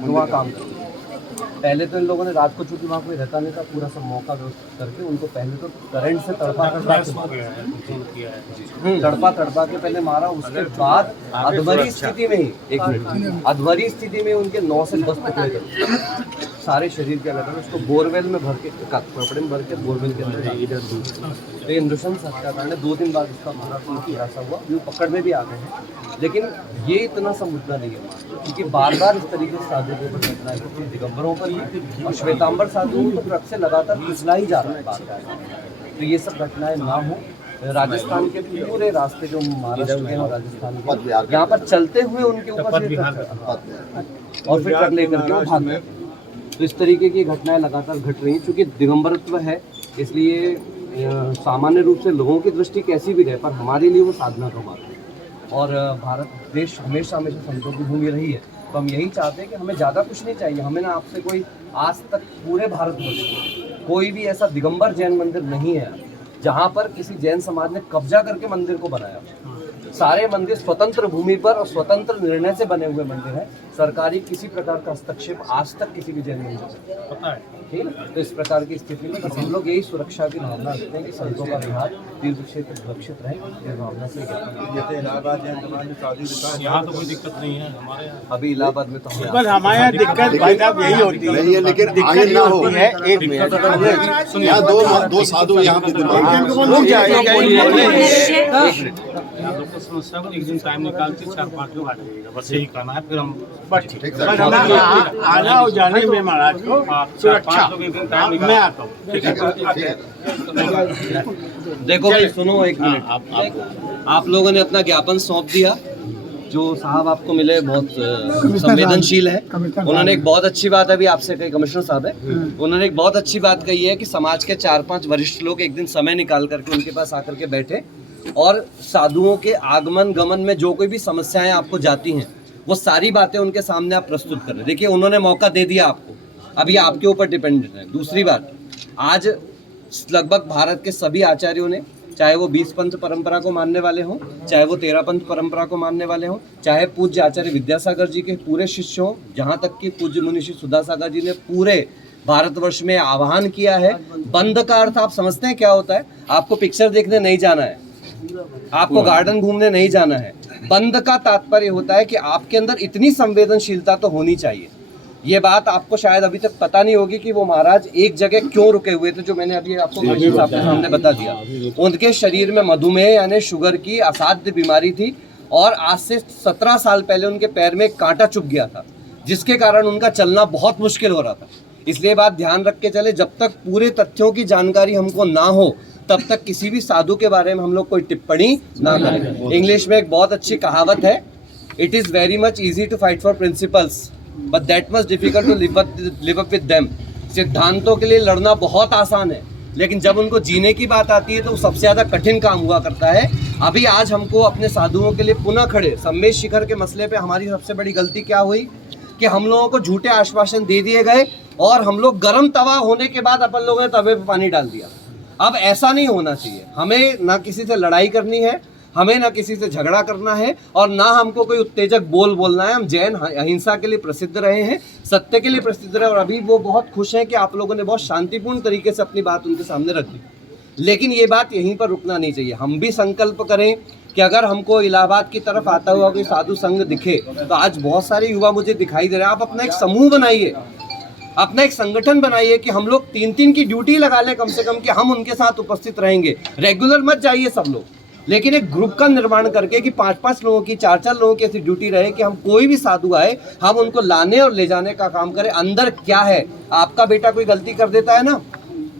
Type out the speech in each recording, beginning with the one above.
जो वहाँ काम करते हैं। पहले तो इन लोगों ने रात को, चूंकि वहाँ कोई रहता नहीं था, पूरा सब मौका व्यवस्थित करके उनको पहले तो करंट से तड़पा के पहले मारा। उसके बाद अधवरी स्थिति में ही, एक मिनट, अधवरी स्थिति में उनके 9 से 10 टुकड़े कर सारे शरीर के अलग, उसको बोरवेल में भर के, कपड़े में भर के बोरवेल के अंदर। तो ये नृशंस हत्याकांड है। 2 दिन बाद इसका मारा खुलासा हुआ, वो पकड़ में भी आ गए हैं। लेकिन ये इतना समुद्रा नहीं है, क्योंकि बार बार इस तरीके से साधु के ऊपर घटना है, दिगंबरों पर ही और श्वेतांबर साधु तो ट्रक से लगातार पिछला ही जा रहा है बार। तो ये सब घटनाएं ना हो। राजस्थान के पूरे रास्ते जो महाराष्ट्र के और राजस्थान के, यहाँ पर चलते हुए उनके ऊपर और फिर ट्रक लेकर के वो भाग गए। तो इस तरीके की घटनाएं लगातार घट रही हैं। चूँकि दिगंबरत्व है, इसलिए सामान्य रूप से लोगों की दृष्टि कैसी भी रहे, पर हमारे लिए वो साधना का मार्ग है। और भारत देश हमेशा हमेशा संतों की भूमि रही है। तो हम यही चाहते हैं कि हमें ज़्यादा कुछ नहीं चाहिए। हमें ना आपसे कोई, आज तक पूरे भारतवर्ष में कोई भी ऐसा दिगंबर जैन मंदिर नहीं है जहाँ पर किसी जैन समाज ने कब्जा करके मंदिर को बनाया। सारे मंदिर स्वतंत्र भूमि पर और स्वतंत्र निर्णय से बने हुए मंदिर हैं। सरकारी किसी प्रकार का हस्तक्षेप आज तक किसी भी जैन मंदिर से पता है, ठीक है। तो इस प्रकार की स्थिति में बस हम लोग यही सुरक्षा की भावना रखते हैं कि संतों का विहार तीर्थ क्षेत्र सुरक्षित रहे, इस भावना से जैसे इलाहाबाद यहाँ तो कोई दिक्कत नहीं है हमारे यहाँ। अभी इलाहाबाद में तो हमारे यहाँ दिक्कत भाई साहब यही होती है, लेकिन आगे ना हो। एक मिनट, यहाँ दो साधु यहाँ पे समस्या को एक दिन टाइम निकाल के 4-5 लोग आ जाइएगा, बस यही कहना है। फिर हम आना और जाने में महाराज को सुरक्षा मैं आता हूँ। देखो भाई सुनो, एक मिनट, आप लोगों ने अपना ज्ञापन सौंप दिया। जो साहब आपको मिले बहुत संवेदनशील है। उन्होंने एक बहुत अच्छी बात अभी आपसे कही, कमिश्नर साहब है, उन्होंने एक बहुत अच्छी बात कही है कि समाज के 4-5 वरिष्ठ लोग एक दिन समय निकाल करके उनके पास आकर के बैठे और साधुओं के आगमन गमन में जो कोई भी समस्याएं आपको जाती हैं वो सारी बातें उनके सामने आप प्रस्तुत करें। देखिए उन्होंने मौका दे दिया आपको, अभी आपके ऊपर डिपेंडेंट है। दूसरी बात, आज लगभग भारत के सभी आचार्यों ने, चाहे वो 20 पंथ परंपरा को मानने वाले हों, चाहे वो 13 पंथ परंपरा को मानने वाले हों, चाहे पूज्य आचार्य विद्यासागर जी के पूरे शिष्य हों, जहाँ तक कि पूज्य मुनिषी सुधासागर जी ने पूरे भारतवर्ष में आह्वान किया है। बंद का अर्थ आप समझते हैं क्या होता है? आपको पिक्चर देखने नहीं जाना है, आपको गार्डन घूमने नहीं जाना है। बंद का तात्पर्य होता है कि आपके अंदर इतनी संवेदनशीलता तो होनी चाहिए। ये बात आपको शायद अभी तक पता नहीं होगी कि वो महाराज एक जगह क्यों रुके हुए थे, जो मैंने अभी आपको कमिश्नर साहब के सामने बता दिया। उनके शरीर में मधुमेह यानी शुगर की असाध्य बीमारी थी और आज से 17 साल पहले उनके पैर में एक कांटा चुभ गया था, जिसके कारण उनका चलना बहुत मुश्किल हो रहा था। इसलिए बात ध्यान रख के चले, जब तक पूरे तथ्यों की जानकारी हमको ना हो तब तक किसी भी साधु के बारे में हम लोग कोई टिप्पणी ना करें। इंग्लिश में एक बहुत अच्छी कहावत है, it is very much easy to fight for principles but that much difficult to live up with them. सिद्धांतों के लिए लड़ना बहुत आसान है, लेकिन जब उनको जीने की बात आती है तो सबसे ज़्यादा कठिन काम हुआ करता है। अभी आज हमको अपने साधुओं के लिए पुनः खड़े, सम्मेश शिखर के मसले पे हमारी सबसे बड़ी गलती क्या हुई कि हम लोगों को झूठे आश्वासन दे दिए गए और हम लोग गर्म तवा होने के बाद अपन लोगों ने तवे पे पानी डाल दिया। अब ऐसा नहीं होना चाहिए। हमें ना किसी से लड़ाई करनी है, हमें ना किसी से झगड़ा करना है और ना हमको कोई उत्तेजक बोलना है। हम जैन अहिंसा के लिए प्रसिद्ध रहे हैं, सत्य के लिए प्रसिद्ध रहे और अभी वो बहुत खुश हैं कि आप लोगों ने बहुत शांतिपूर्ण तरीके से अपनी बात उनके सामने रख दी। लेकिन ये बात यहीं पर रुकना नहीं चाहिए। हम भी संकल्प करें कि अगर हमको इलाहाबाद की तरफ आता हुआ कोई साधु संघ दिखे, तो आज बहुत सारे युवा मुझे दिखाई दे रहे हैं, आप अपना एक समूह बनाइए, अपना एक संगठन बनाइए कि हम लोग 3-3 की ड्यूटी लगा लें कम से कम, कि हम उनके साथ उपस्थित रहेंगे। रेगुलर मत जाइए सब लोग, लेकिन एक ग्रुप का निर्माण करके कि 5-5 लोगों की, 4-4 लोगों की ऐसी ड्यूटी रहे कि हम कोई भी साधु आए हम उनको लाने और ले जाने का काम करें। अंदर क्या है, आपका बेटा कोई गलती कर देता है ना,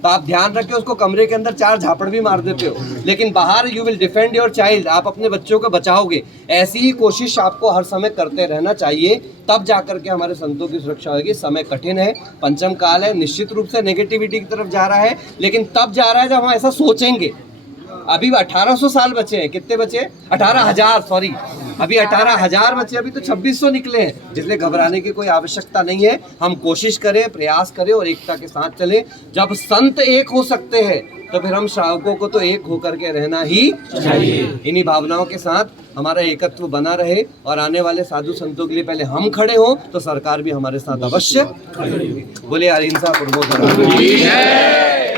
तो आप ध्यान रखें, उसको कमरे के अंदर 4 झापड़ भी मार देते हो, लेकिन बाहर you will defend your child, आप अपने बच्चों को बचाओगे। ऐसी ही कोशिश आपको हर समय करते रहना चाहिए, तब जाकर के हमारे संतों की सुरक्षा होगी। समय कठिन है, पंचम काल है, निश्चित रूप से नेगेटिविटी की तरफ जा रहा है, लेकिन तब जा रहा है जब हम ऐसा सोचेंगे। अभी 1800 साल बचे हैं, कितने बचे? 18,000, सॉरी, अभी 18,000 बचे, अभी तो 2600 निकले हैं, जिसलिए घबराने की कोई आवश्यकता नहीं है। हम कोशिश करें, प्रयास करें और एकता के साथ चलें। जब संत एक हो सकते हैं तो फिर हम श्रावकों को तो एक होकर के रहना ही चाहिए। इन्हीं भावनाओं के साथ हमारा एकत्व बना रहे और आने वाले साधु संतों के लिए पहले हम खड़े हों तो सरकार भी हमारे साथ अवश्य खड़ी होगी। बोले अहिंसा प्रमोद।